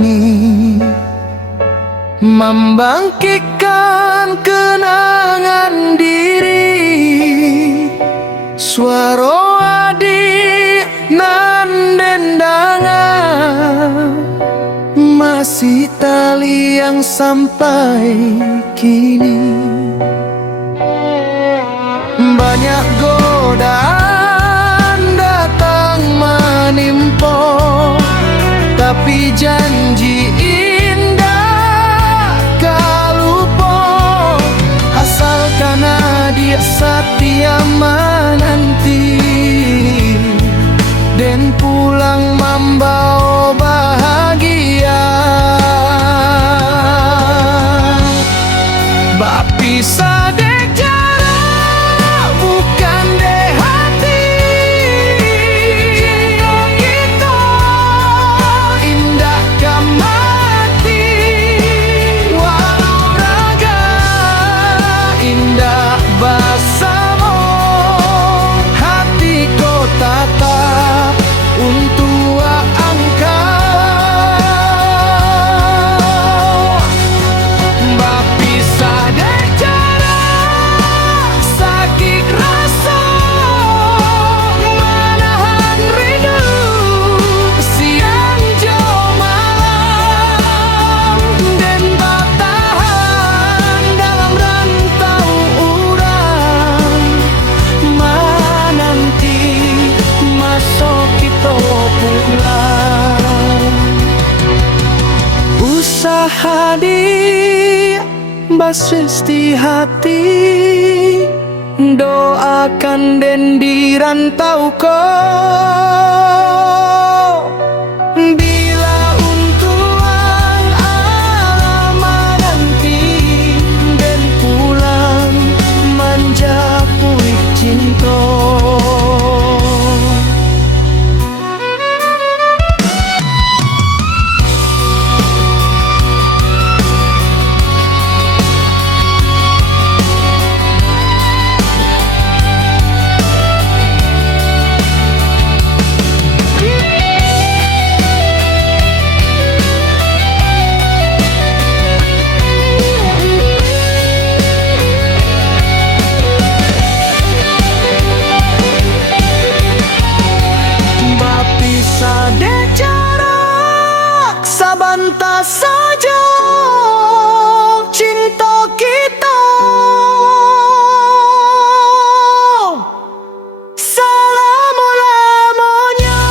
nyanyi, membangkitkan kenangan diri. Suara adik nan dendangan, masih tali yang sampai kini. Banyak godaan datang menimpa, tapi janji indah kau lupa. Asalkan dia setia menanti dan pulang membawa bahagia. Bapi sadek jarak bukan de hati. Kita indah kamati, walau raga indah bersama. Hati ko tatap untuk engkau. Bapi sadek jarak, sakit rasa, menahan rindu siang jo malam, dan bertahan dalam rantau urang. Menanti masuk kita pulang. Usaha dia basis di hati, doakan dan dirantau kau. Bila untuang alam nanti dan pulang menjapui cinta. Bapi sadek jarak, sabanta saja cinta kita. Selama-lamanya.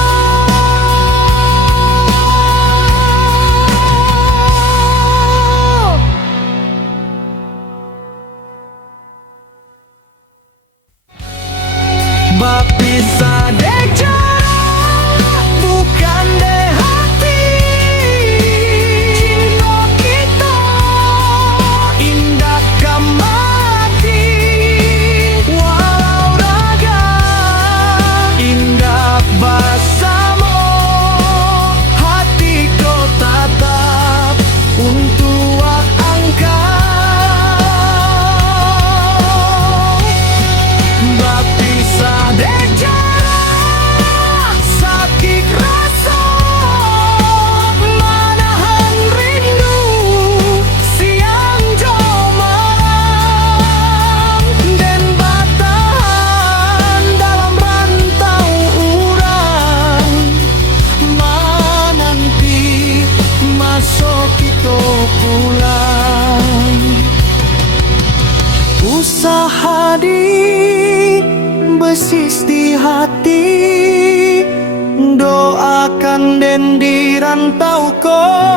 Bapi sadek jarak bukan de hati. Cinta kita indah kamati, walau raga indah bersama. Hati ko tatap untuk engkau. Bapi sadek jarak, sakit rasa, menahan rindu siang jo malam, dan bertahan dalam rantau urang. Menanti masuk kita pulang. Usaha di basis di hati, doakan dan dirantau kau.